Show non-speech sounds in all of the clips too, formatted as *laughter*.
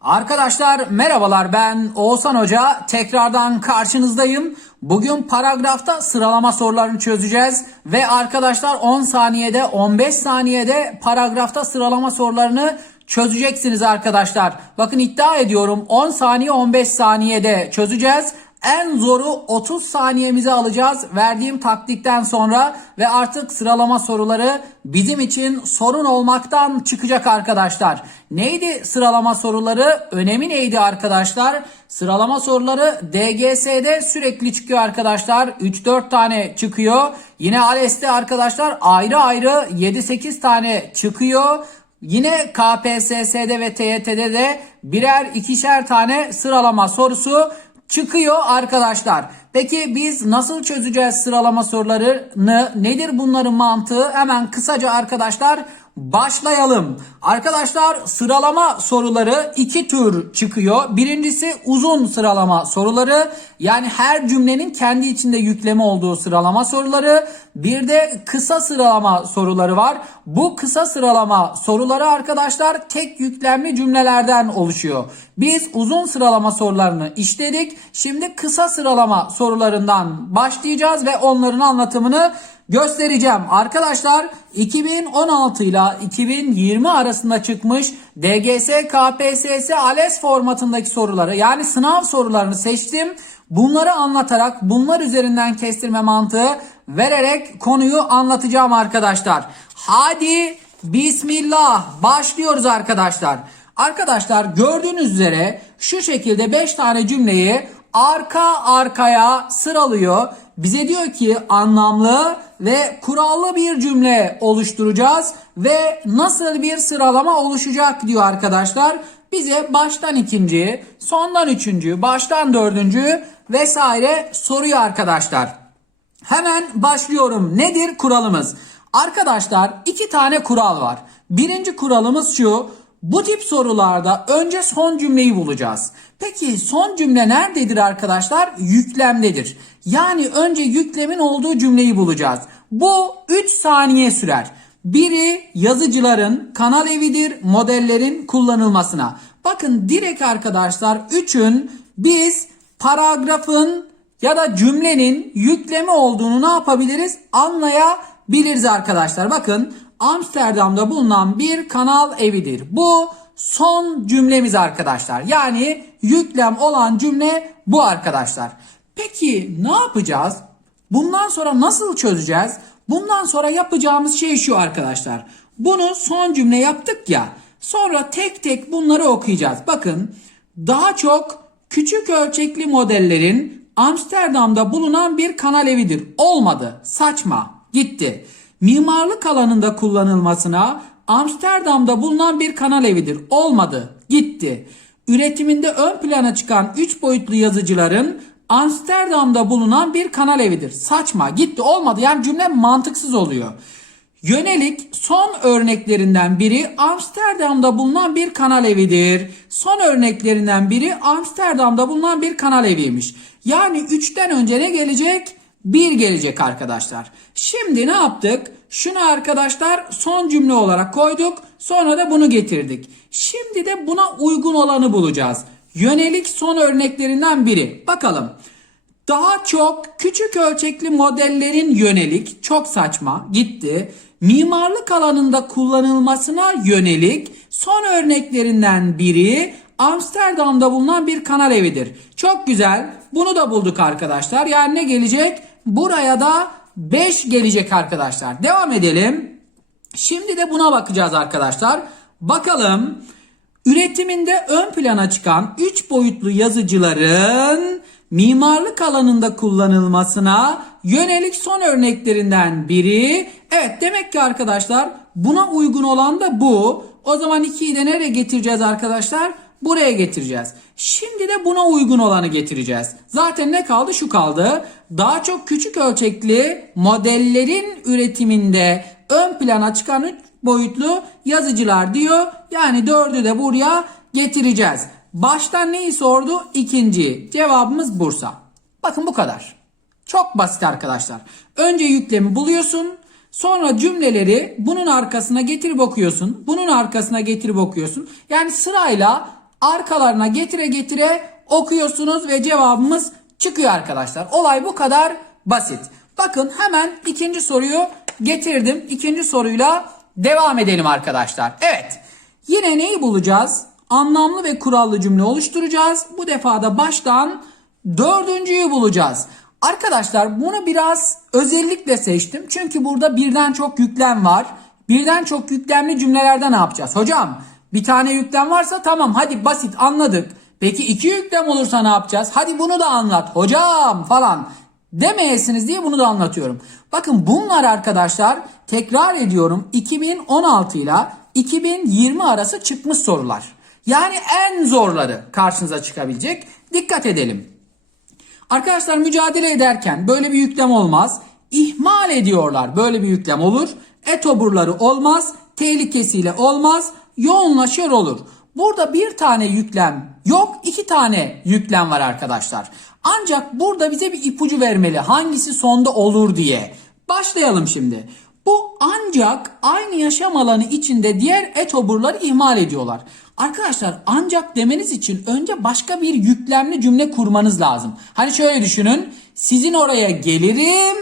Arkadaşlar merhabalar ben Oğuzhan Hoca tekrardan karşınızdayım. Bugün paragrafta sıralama sorularını çözeceğiz ve arkadaşlar 10 saniyede 15 saniyede paragrafta sıralama sorularını çözeceksiniz arkadaşlar. Bakın iddia ediyorum 10 saniye 15 saniyede çözeceğiz. En zoru 30 saniyemizi alacağız verdiğim taktikten sonra ve artık sıralama soruları bizim için sorun olmaktan çıkacak arkadaşlar. Neydi sıralama soruları? Önemi neydi arkadaşlar? Sıralama soruları DGS'de sürekli çıkıyor arkadaşlar. 3-4 tane çıkıyor. Yine ALES'te arkadaşlar ayrı ayrı 7-8 tane çıkıyor. Yine KPSS'de ve TYT'de de birer ikişer tane sıralama sorusu çıkıyor arkadaşlar. Peki biz nasıl çözeceğiz sıralama sorularını? Nedir bunların mantığı? Hemen kısaca arkadaşlar başlayalım. Arkadaşlar sıralama soruları iki tür çıkıyor. Birincisi uzun sıralama soruları. Yani her cümlenin kendi içinde yükleme olduğu sıralama soruları. Bir de kısa sıralama soruları var. Bu kısa sıralama soruları arkadaşlar tek yüklemli cümlelerden oluşuyor. Biz uzun sıralama sorularını işledik. Şimdi kısa sıralama sorularından başlayacağız ve onların anlatımını göstereceğim. Arkadaşlar 2016 ile 2020 arasında çıkmış DGS, KPSS, ALES formatındaki soruları yani sınav sorularını seçtim. Bunları anlatarak bunlar üzerinden kestirme mantığı vererek konuyu anlatacağım arkadaşlar. Hadi bismillah başlıyoruz arkadaşlar. Arkadaşlar gördüğünüz üzere şu şekilde 5 tane cümleyi arka arkaya sıralıyor. Bize diyor ki anlamlı ve kurallı bir cümle oluşturacağız ve nasıl bir sıralama oluşacak diyor arkadaşlar. Bize baştan ikinci, sondan üçüncü, baştan dördüncü vesaire soruyor arkadaşlar. Hemen başlıyorum. Nedir kuralımız? Arkadaşlar iki tane kural var. Birinci kuralımız şu. Bu tip sorularda önce son cümleyi bulacağız. Peki son cümle nerededir arkadaşlar? Yüklemdedir. Yani önce yüklemin olduğu cümleyi bulacağız. Bu 3 saniye sürer. Biri yazıcıların kanal evidir modellerin kullanılmasına. Bakın direkt arkadaşlar 3'ün biz paragrafın ya da cümlenin yüklemi olduğunu ne yapabiliriz? Anlayabiliriz arkadaşlar. Bakın Amsterdam'da bulunan bir kanal evidir. Bu son cümlemiz arkadaşlar. Yani yüklem olan cümle bu arkadaşlar. Peki ne yapacağız? Bundan sonra nasıl çözeceğiz? Bundan sonra yapacağımız şey şu arkadaşlar. Bunu son cümle yaptık ya. Sonra tek tek bunları okuyacağız. Bakın daha çok küçük ölçekli modellerin Amsterdam'da bulunan bir kanal evidir. Olmadı. Saçma. Gitti. Mimarlık alanında kullanılmasına Amsterdam'da bulunan bir kanal evidir. Olmadı. Gitti. Üretiminde ön plana çıkan 3 boyutlu yazıcıların Amsterdam'da bulunan bir kanal evidir. Saçma. Gitti. Olmadı. Yani cümle mantıksız oluyor. Yönelik son örneklerinden biri Amsterdam'da bulunan bir kanal evidir. Son örneklerinden biri Amsterdam'da bulunan bir kanal eviymiş. Yani 3'ten önce ne gelecek? 1 gelecek arkadaşlar. Şimdi ne yaptık? Şunu arkadaşlar son cümle olarak koyduk. Sonra da bunu getirdik. Şimdi de buna uygun olanı bulacağız. Yönelik son örneklerinden biri. Bakalım. Daha çok küçük ölçekli modellerin yönelik çok saçma gitti. Mimarlık alanında kullanılmasına yönelik son örneklerinden biri Amsterdam'da bulunan bir kanal evidir. Çok güzel. Bunu da bulduk arkadaşlar. Yani ne gelecek? Buraya da 5 gelecek arkadaşlar. Devam edelim. Şimdi de buna bakacağız arkadaşlar. Bakalım üretiminde ön plana çıkan 3 boyutlu yazıcıların mimarlık alanında kullanılmasına yönelik son örneklerinden biri. Evet demek ki arkadaşlar buna uygun olan da bu. O zaman 2'yi de nereye getireceğiz arkadaşlar? Buraya getireceğiz. Şimdi de buna uygun olanı getireceğiz. Zaten ne kaldı? Şu kaldı. Daha çok küçük ölçekli modellerin üretiminde ön plana çıkan 3 boyutlu yazıcılar diyor. Yani 4'ü de buraya getireceğiz. Baştan neyi sordu? İkinci. Cevabımız Bursa. Bakın bu kadar. Çok basit arkadaşlar. Önce yüklemi buluyorsun. Sonra cümleleri bunun arkasına getirip okuyorsun. Bunun arkasına getirip okuyorsun. Yani sırayla arkalarına getire getire okuyorsunuz ve cevabımız çıkıyor arkadaşlar. Olay bu kadar basit. Bakın hemen ikinci soruyu getirdim. İkinci soruyla devam edelim arkadaşlar. Evet. Yine neyi bulacağız? Anlamlı ve kurallı cümle oluşturacağız. Bu defa da baştan dördüncüyü bulacağız. Arkadaşlar bunu biraz özellikle seçtim. Çünkü burada birden çok yüklem var. Birden çok yüklemli cümlelerde ne yapacağız? Hocam bir tane yüklem varsa tamam hadi basit anladık. Peki iki yüklem olursa ne yapacağız? Hadi bunu da anlat hocam falan demeyesiniz diye bunu da anlatıyorum. Bakın bunlar arkadaşlar tekrar ediyorum 2016 ile 2020 arası çıkmış sorular. Yani en zorları karşınıza çıkabilecek. Dikkat edelim. Arkadaşlar mücadele ederken böyle bir yüklem olmaz. İhmal ediyorlar. Böyle bir yüklem olur. Etoburları olmaz. Tehlikesiyle olmaz. Yoğunlaşıyor olur. Burada bir tane yüklem yok. iki tane yüklem var arkadaşlar. Ancak burada bize bir ipucu vermeli. Hangisi sonda olur diye. Başlayalım şimdi. Bu ancak aynı yaşam alanı içinde diğer etoburları ihmal ediyorlar. Arkadaşlar ancak demeniz için önce başka bir yüklemli cümle kurmanız lazım. Hani şöyle düşünün. Sizin oraya gelirim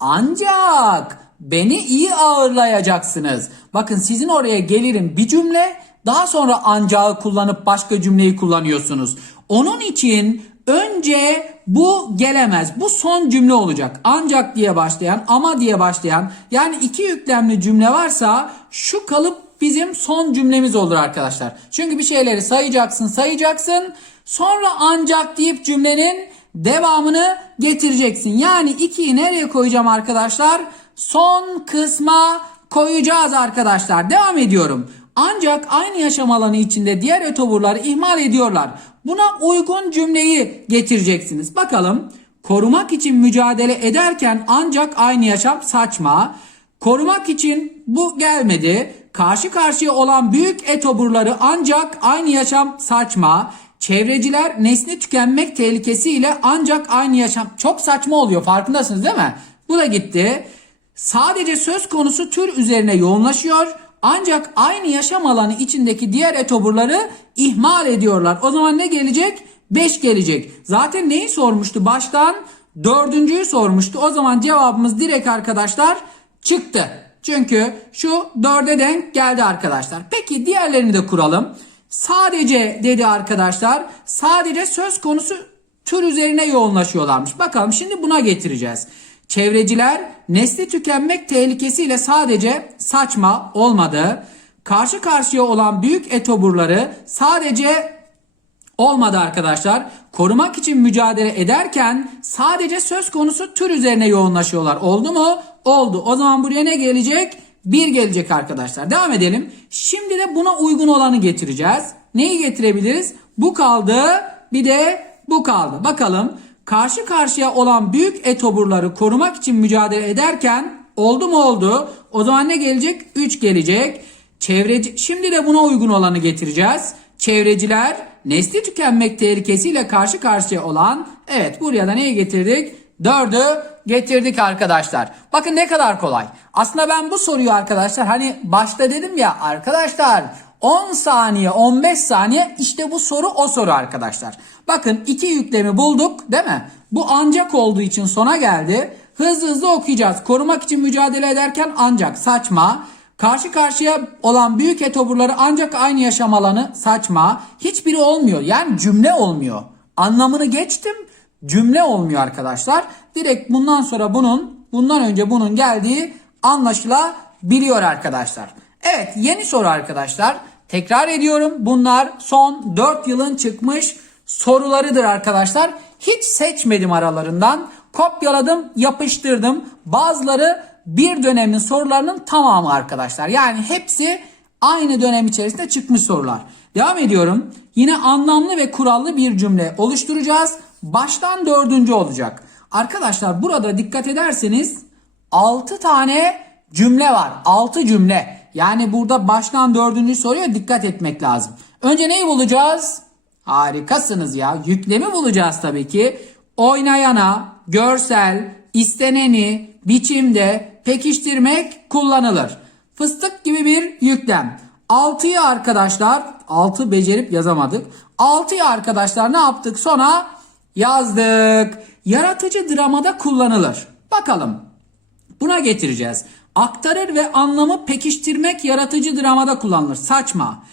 ancak beni iyi ağırlayacaksınız. Bakın sizin oraya gelirim bir cümle daha sonra ancağı kullanıp başka cümleyi kullanıyorsunuz. Onun için önce bu gelemez. Bu son cümle olacak. Ancak diye başlayan, ama diye başlayan yani iki yüklemli cümle varsa şu kalıp bizim son cümlemiz olur arkadaşlar. Çünkü bir şeyleri sayacaksın, sayacaksın. Sonra ancak deyip cümlenin devamını getireceksin. Yani 2'yi nereye koyacağım arkadaşlar? Son kısma koyacağız arkadaşlar. Devam ediyorum. Ancak aynı yaşam alanı içinde diğer ötoburları ihmal ediyorlar. Buna uygun cümleyi getireceksiniz. Bakalım. Korumak için mücadele ederken ancak aynı yaşam saçma. Korumak için bu gelmedi. Karşı karşıya olan büyük etoburları ancak aynı yaşam saçma. Çevreciler nesli tükenmek tehlikesiyle ancak aynı yaşam çok saçma oluyor farkındasınız değil mi? Bu da gitti. Sadece söz konusu tür üzerine yoğunlaşıyor. Ancak aynı yaşam alanı içindeki diğer etoburları ihmal ediyorlar. O zaman ne gelecek? 5 gelecek. Zaten neyi sormuştu? Baştan dördüncüyü sormuştu. O zaman cevabımız direkt arkadaşlar çıktı. Çünkü şu dörde denk geldi arkadaşlar. Peki diğerlerini de kuralım. Sadece dedi arkadaşlar. Sadece söz konusu tür üzerine yoğunlaşıyorlarmış. Bakalım şimdi buna getireceğiz. Çevreciler nesli tükenmek tehlikesiyle sadece saçma olmadı. Karşı karşıya olan büyük etoburları sadece olmadı arkadaşlar. Korumak için mücadele ederken sadece söz konusu tür üzerine yoğunlaşıyorlar. Oldu mu? Oldu. O zaman buraya ne gelecek? Bir gelecek arkadaşlar. Devam edelim. Şimdi de buna uygun olanı getireceğiz. Neyi getirebiliriz? Bu kaldı. Bir de bu kaldı. Bakalım. Karşı karşıya olan büyük etoburları korumak için mücadele ederken oldu mu oldu? O zaman ne gelecek? 3 gelecek. Çevreci şimdi de buna uygun olanı getireceğiz. Çevreciler nesli tükenmek tehlikesiyle karşı karşıya olan evet buraya da neyi getirdik? 4'ü getirdik arkadaşlar. Bakın ne kadar kolay. Aslında ben bu soruyu arkadaşlar hani başta dedim ya arkadaşlar 10 saniye 15 saniye işte bu soru o soru arkadaşlar. Bakın iki yüklemi bulduk değil mi? Bu ancak olduğu için sona geldi. Hızlı hızlı okuyacağız. Korumak için mücadele ederken ancak saçma. Karşı karşıya olan büyük etoburları ancak aynı yaşam alanı saçma. Hiçbiri olmuyor. Yani cümle olmuyor. Anlamını geçtim. Cümle olmuyor arkadaşlar. Direkt bundan sonra bunun, bundan önce bunun geldiği anlaşılabiliyor arkadaşlar. Evet yeni soru arkadaşlar. Tekrar ediyorum bunlar son 4 yılın çıkmış sorularıdır arkadaşlar. Hiç seçmedim aralarından. Kopyaladım, yapıştırdım. Bazıları bir dönemin sorularının tamamı arkadaşlar. Yani hepsi aynı dönem içerisinde çıkmış sorular. Devam ediyorum. Yine anlamlı ve kurallı bir cümle oluşturacağız. Baştan dördüncü olacak. Arkadaşlar burada dikkat ederseniz 6 tane cümle var. 6 cümle. Yani burada baştan dördüncü soruya dikkat etmek lazım. Önce neyi bulacağız? Harikasınız ya. Yüklemi bulacağız tabii ki. Oynayana, görsel, isteneni, biçimde, pekiştirmek kullanılır. Fıstık gibi bir yüklem. 6'yı arkadaşlar 6 becerip yazamadık. 6'yı arkadaşlar ne yaptık? Sona yazdık. Yaratıcı dramada kullanılır. Bakalım. Buna getireceğiz. Aktarır ve anlamı pekiştirmek yaratıcı dramada kullanılır. Saçma.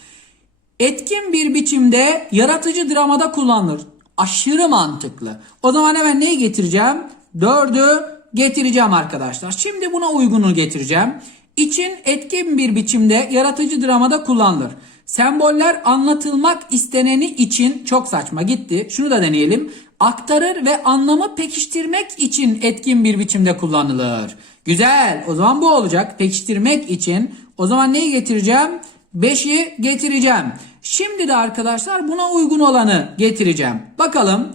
Etkin bir biçimde yaratıcı dramada kullanılır. Aşırı mantıklı. O zaman hemen neyi getireceğim? Dördü getireceğim arkadaşlar. Şimdi buna uygunu getireceğim. İçin etkin bir biçimde yaratıcı dramada kullanılır. Semboller anlatılmak isteneni için çok saçma gitti. Şunu da deneyelim. Aktarır ve anlamı pekiştirmek için etkin bir biçimde kullanılır. Güzel. O zaman bu olacak. Pekiştirmek için. O zaman neyi getireceğim? 5'i getireceğim. Şimdi de arkadaşlar buna uygun olanı getireceğim. Bakalım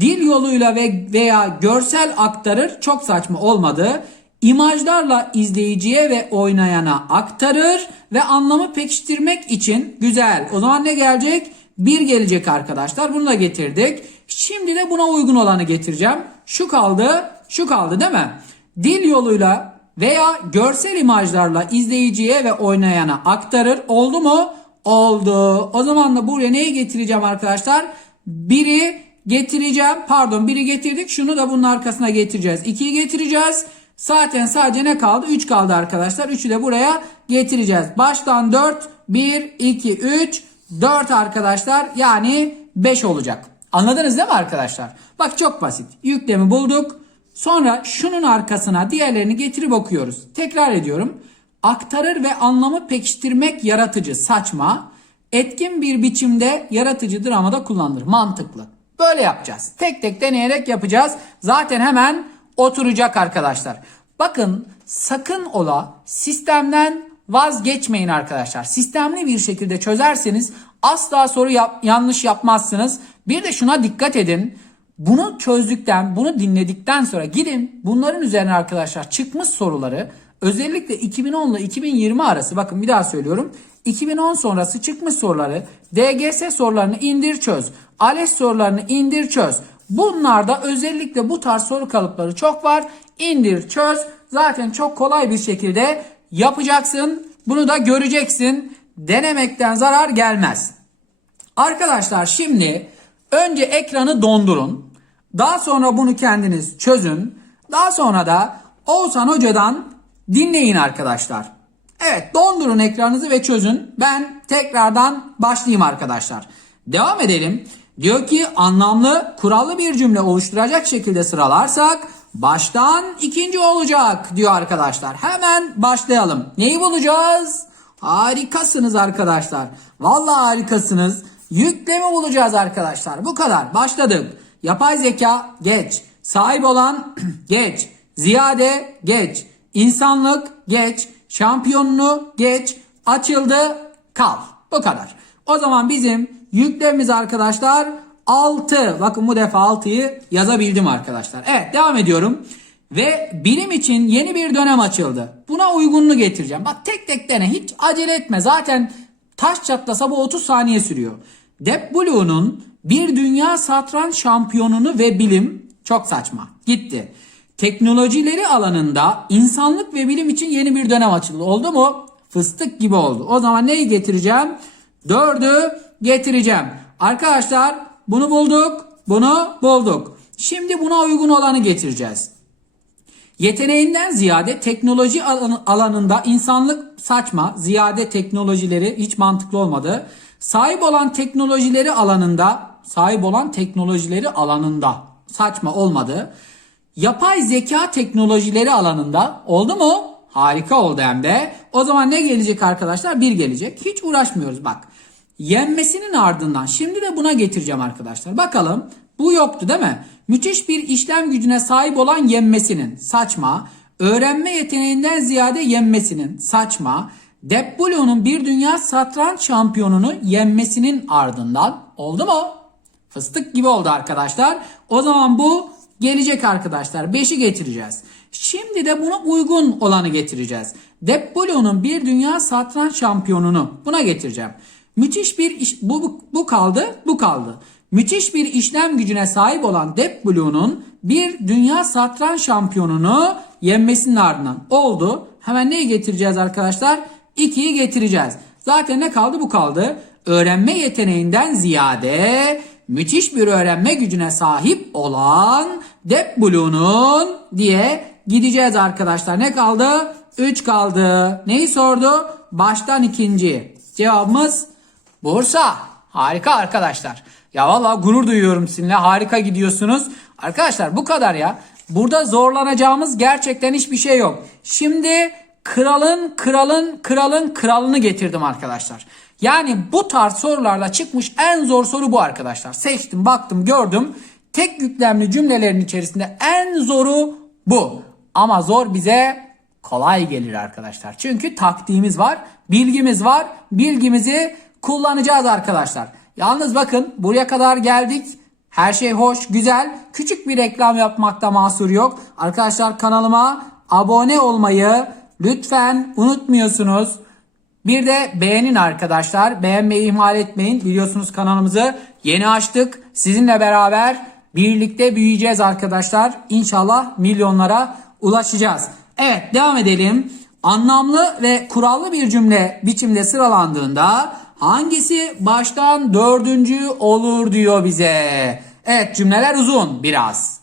dil yoluyla ve veya görsel aktarır çok saçma olmadı. İmajlarla izleyiciye ve oynayana aktarır ve anlamı pekiştirmek için güzel. O zaman ne gelecek? Bir gelecek arkadaşlar. Bunu da getirdik. Şimdi de buna uygun olanı getireceğim. Şu kaldı, şu kaldı değil mi? Dil yoluyla veya görsel imajlarla izleyiciye ve oynayana aktarır. Oldu mu? Oldu. O zaman da buraya neyi getireceğim arkadaşlar? Biri getireceğim. Pardon biri getirdik. Şunu da bunun arkasına getireceğiz. 2'yi getireceğiz. Zaten sadece ne kaldı? 3 kaldı arkadaşlar. 3'ü de buraya getireceğiz. Baştan 4, 1, 2, 3, 4 arkadaşlar. Yani 5 olacak. Anladınız değil mi arkadaşlar? Bak çok basit. Yüklemi bulduk. Sonra şunun arkasına diğerlerini getirip okuyoruz. Tekrar ediyorum. Aktarır ve anlamı pekiştirmek yaratıcı, saçma. Etkin bir biçimde yaratıcı dramada kullanılır. Mantıklı. Böyle yapacağız. Tek tek deneyerek yapacağız. Zaten hemen oturacak arkadaşlar. Bakın sakın ola sistemden vazgeçmeyin arkadaşlar. Sistemli bir şekilde çözerseniz asla soru yap- yanlış yapmazsınız. Bir de şuna dikkat edin. Bunu çözdükten, bunu dinledikten sonra gidin bunların üzerine arkadaşlar çıkmış soruları özellikle 2010 ile 2020 arası bakın bir daha söylüyorum. 2010 sonrası çıkmış soruları DGS sorularını indir çöz. ALES sorularını indir çöz. Bunlarda özellikle bu tarz soru kalıpları çok var. İndir çöz. Zaten çok kolay bir şekilde yapacaksın. Bunu da göreceksin. Denemekten zarar gelmez. Arkadaşlar şimdi önce ekranı dondurun. Daha sonra bunu kendiniz çözün. Daha sonra da Oğuzhan Hoca'dan dinleyin arkadaşlar. Evet dondurun ekranınızı ve çözün. Ben tekrardan başlayayım arkadaşlar. Devam edelim. Diyor ki anlamlı kurallı bir cümle oluşturacak şekilde sıralarsak baştan ikinci olacak diyor arkadaşlar. Hemen başlayalım. Neyi bulacağız? Harikasınız arkadaşlar. Vallahi harikasınız. Yüklemi bulacağız arkadaşlar. Bu kadar. Başladık. Yapay zeka geç. Sahip olan *clears throat* geç. Ziyade geç. İnsanlık geç. Şampiyonluğu geç. Açıldı kal. Bu kadar. O zaman bizim yüklemimiz arkadaşlar 6. Bakın bu defa 6'yı yazabildim arkadaşlar. Evet devam ediyorum. Ve bilim için yeni bir dönem açıldı. Buna uygunluğu getireceğim. Bak tek tek dene hiç acele etme. Zaten taş çatlasa bu 30 saniye sürüyor. Deep Blue'nun bir dünya satranç şampiyonunu ve bilim çok saçma. Gitti. Teknolojileri alanında insanlık ve bilim için yeni bir dönem açıldı. Oldu mu? Fıstık gibi oldu. O zaman neyi getireceğim? Dördü getireceğim. Arkadaşlar bunu bulduk. Bunu bulduk. Şimdi buna uygun olanı getireceğiz. Yeteneğinden ziyade teknoloji alan- alanında insanlık saçma, ziyade teknolojileri hiç mantıklı olmadı. Sahip olan teknolojileri alanında, sahip olan teknolojileri alanında saçma olmadı. Yapay zeka teknolojileri alanında oldu mu? Harika oldu hem de. O zaman ne gelecek arkadaşlar? Bir gelecek. Hiç uğraşmıyoruz bak. Yenmesinin ardından şimdi de buna getireceğim arkadaşlar. Bakalım bu yoktu değil mi? Müthiş bir işlem gücüne sahip olan yenmesinin saçma. Öğrenme yeteneğinden ziyade yenmesinin saçma. Deep Blue'nun bir dünya satranç şampiyonunu yenmesinin ardından oldu mu? Fıstık gibi oldu arkadaşlar. O zaman bu gelecek arkadaşlar. 5'i getireceğiz. Şimdi de buna uygun olanı getireceğiz. Deep Blue'nun bir dünya satranç şampiyonunu buna getireceğim. Müthiş bir iş, bu, bu, bu kaldı, bu kaldı. Müthiş bir işlem gücüne sahip olan Deep Blue'nun bir dünya satranç şampiyonunu yenmesinin ardından oldu. Hemen neyi getireceğiz arkadaşlar? 2'yi getireceğiz. Zaten ne kaldı? Bu kaldı. öğrenme yeteneğinden ziyade müthiş bir öğrenme gücüne sahip olan Deep Blue'nun diye gideceğiz arkadaşlar. Ne kaldı? 3 kaldı. Neyi sordu? Baştan ikinci. Cevabımız Bursa. Harika arkadaşlar. Ya valla gurur duyuyorum sizinle. Harika gidiyorsunuz. Arkadaşlar bu kadar ya. Burada zorlanacağımız gerçekten hiçbir şey yok. Şimdi kralın kralın kralın kralını getirdim arkadaşlar. Yani bu tarz sorularla çıkmış en zor soru bu arkadaşlar. Seçtim, baktım, gördüm. Tek yüklemli cümlelerin içerisinde en zoru bu. Ama zor bize kolay gelir arkadaşlar. Çünkü taktiğimiz var, bilgimiz var. Bilgimizi kullanacağız arkadaşlar. Yalnız bakın buraya kadar geldik. Her şey hoş, güzel. Küçük bir reklam yapmakta mahsur yok. Arkadaşlar kanalıma abone olmayı lütfen unutmuyorsunuz. Bir de beğenin arkadaşlar. Beğenmeyi ihmal etmeyin. Biliyorsunuz kanalımızı yeni açtık. Sizinle beraber birlikte büyüyeceğiz arkadaşlar. İnşallah milyonlara ulaşacağız. Evet devam edelim. Anlamlı ve kurallı bir cümle biçimde sıralandığında hangisi baştan dördüncü olur diyor bize. Evet cümleler uzun biraz.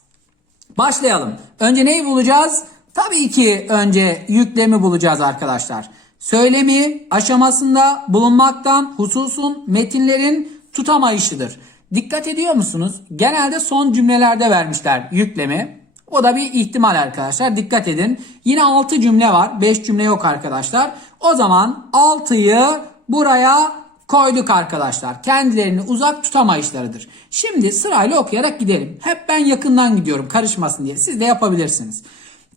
Başlayalım. Önce neyi bulacağız? Tabii ki önce yüklemi bulacağız arkadaşlar. Söylemi aşamasında bulunmaktan hususun metinlerin tutamayışıdır. Dikkat ediyor musunuz? Genelde son cümlelerde vermişler yüklemi. O da bir ihtimal arkadaşlar. Dikkat edin. Yine 6 cümle var. 5 cümle yok arkadaşlar. O zaman 6'yı buraya koyduk arkadaşlar. Kendilerini uzak tutamayışlarıdır. Şimdi sırayla okuyarak gidelim. Hep ben yakından gidiyorum karışmasın diye. Siz de yapabilirsiniz.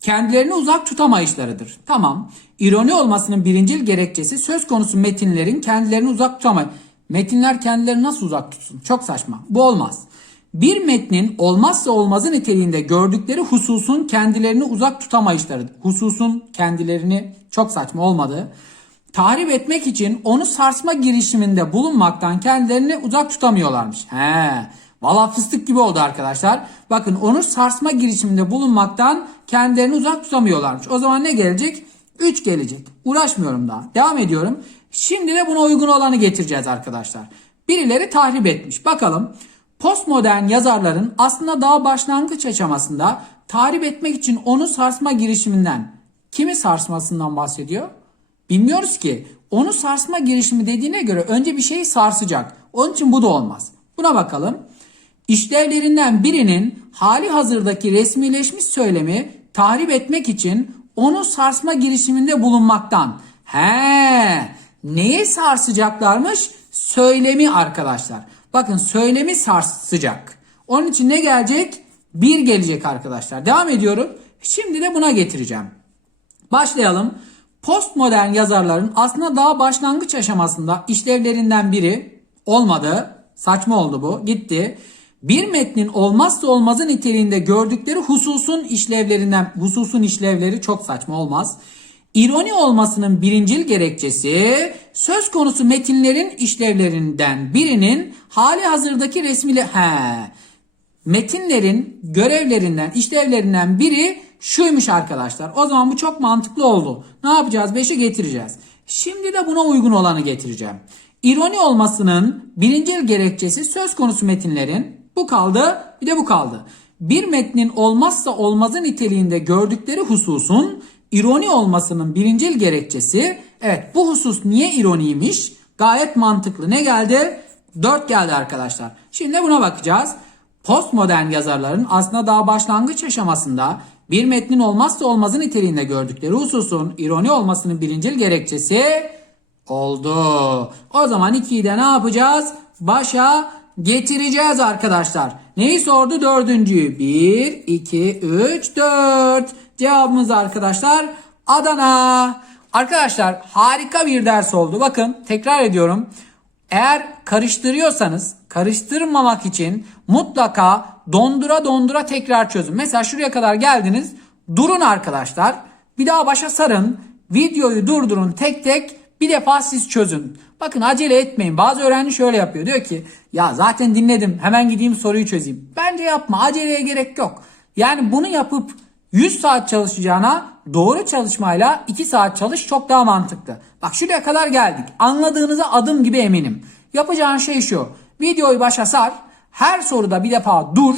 Kendilerini uzak tutamayışlarıdır. Tamam. İroni olmasının birincil gerekçesi söz konusu metinlerin kendilerini uzak tutamay. Metinler kendilerini nasıl uzak tutsun? Çok saçma. Bu olmaz. Bir metnin olmazsa olmazı niteliğinde gördükleri hususun kendilerini uzak tutamayışlarıdır. Hususun kendilerini çok saçma olmadı. Tahrip etmek için onu sarsma girişiminde bulunmaktan kendilerini uzak tutamıyorlarmış. He. Valla fıstık gibi oldu arkadaşlar. Bakın onu sarsma girişiminde bulunmaktan kendilerini uzak tutamıyorlarmış. O zaman ne gelecek? 3 gelecek. Uğraşmıyorum daha. Devam ediyorum. Şimdi de buna uygun olanı getireceğiz arkadaşlar. Birileri tahrip etmiş. Bakalım. Postmodern yazarların aslında daha başlangıç aşamasında tahrip etmek için onu sarsma girişiminden kimi sarsmasından bahsediyor? Bilmiyoruz ki. Onu sarsma girişimi dediğine göre önce bir şeyi sarsacak. Onun için bu da olmaz. Buna bakalım. İşlevlerinden birinin hali hazırdaki resmileşmiş söylemi tahrip etmek için onu sarsma girişiminde bulunmaktan. He, neye sarsacaklarmış? Söylemi arkadaşlar. Bakın söylemi sarsacak. Onun için ne gelecek? Bir gelecek arkadaşlar. Devam ediyorum. Şimdi de buna getireceğim. Başlayalım. Postmodern yazarların aslında daha başlangıç aşamasında işlevlerinden biri olmadı. Saçma oldu bu. Gitti. Bir metnin olmazsa olmazı niteliğinde gördükleri hususun işlevlerinden, hususun işlevleri çok saçma olmaz. İroni olmasının birincil gerekçesi söz konusu metinlerin işlevlerinden birinin hali hazırdaki resmiyle he, metinlerin görevlerinden, işlevlerinden biri şuymuş arkadaşlar. O zaman bu çok mantıklı oldu. Ne yapacağız? 5'i getireceğiz. Şimdi de buna uygun olanı getireceğim. İroni olmasının birincil gerekçesi söz konusu metinlerin bu kaldı bir de bu kaldı. Bir metnin olmazsa olmazı niteliğinde gördükleri hususun ironi olmasının birincil gerekçesi evet bu husus niye ironiymiş? Gayet mantıklı. Ne geldi? 4 geldi arkadaşlar. Şimdi buna bakacağız. Postmodern yazarların aslında daha başlangıç aşamasında bir metnin olmazsa olmazı niteliğinde gördükleri hususun ironi olmasının birincil gerekçesi oldu. O zaman 2'yi de ne yapacağız? Başa getireceğiz arkadaşlar. Neyi sordu? Dördüncüyü. 1, 2, 3, 4. Cevabımız arkadaşlar Adana. Arkadaşlar harika bir ders oldu. Bakın tekrar ediyorum. Eğer karıştırıyorsanız karıştırmamak için mutlaka dondura dondura tekrar çözün. Mesela şuraya kadar geldiniz. Durun arkadaşlar. Bir daha başa sarın. Videoyu durdurun tek tek bir defa siz çözün. Bakın acele etmeyin. Bazı öğrenci şöyle yapıyor. Diyor ki ya zaten dinledim hemen gideyim soruyu çözeyim. Bence yapma aceleye gerek yok. Yani bunu yapıp 100 saat çalışacağına doğru çalışmayla 2 saat çalış çok daha mantıklı. Bak şuraya kadar geldik. Anladığınıza adım gibi eminim. Yapacağın şey şu. Videoyu başa sar. Her soruda bir defa dur.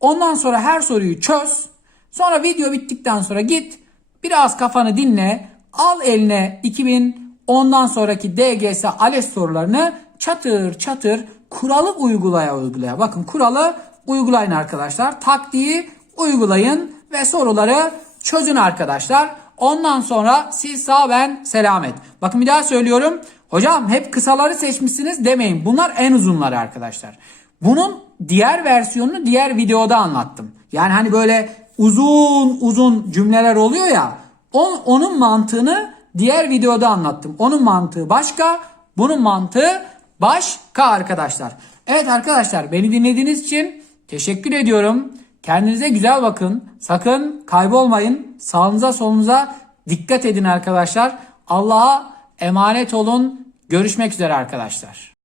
Ondan sonra her soruyu çöz. Sonra video bittikten sonra git. Biraz kafanı dinle. Al eline 2000 ondan sonraki DGS ALES sorularını çatır çatır kuralı uygulaya uygulaya. Bakın kuralı uygulayın arkadaşlar. Taktiği uygulayın ve soruları çözün arkadaşlar. Ondan sonra siz sağ ben selamet. Bakın bir daha söylüyorum. Hocam hep kısaları seçmişsiniz demeyin. Bunlar en uzunları arkadaşlar. Bunun diğer versiyonunu diğer videoda anlattım. Yani hani böyle uzun uzun cümleler oluyor ya. On, onun mantığını diğer videoda anlattım. Onun mantığı başka, bunun mantığı başka arkadaşlar. Evet arkadaşlar beni dinlediğiniz için teşekkür ediyorum. Kendinize güzel bakın. Sakın kaybolmayın. Sağınıza solunuza dikkat edin arkadaşlar. Allah'a emanet olun. Görüşmek üzere arkadaşlar.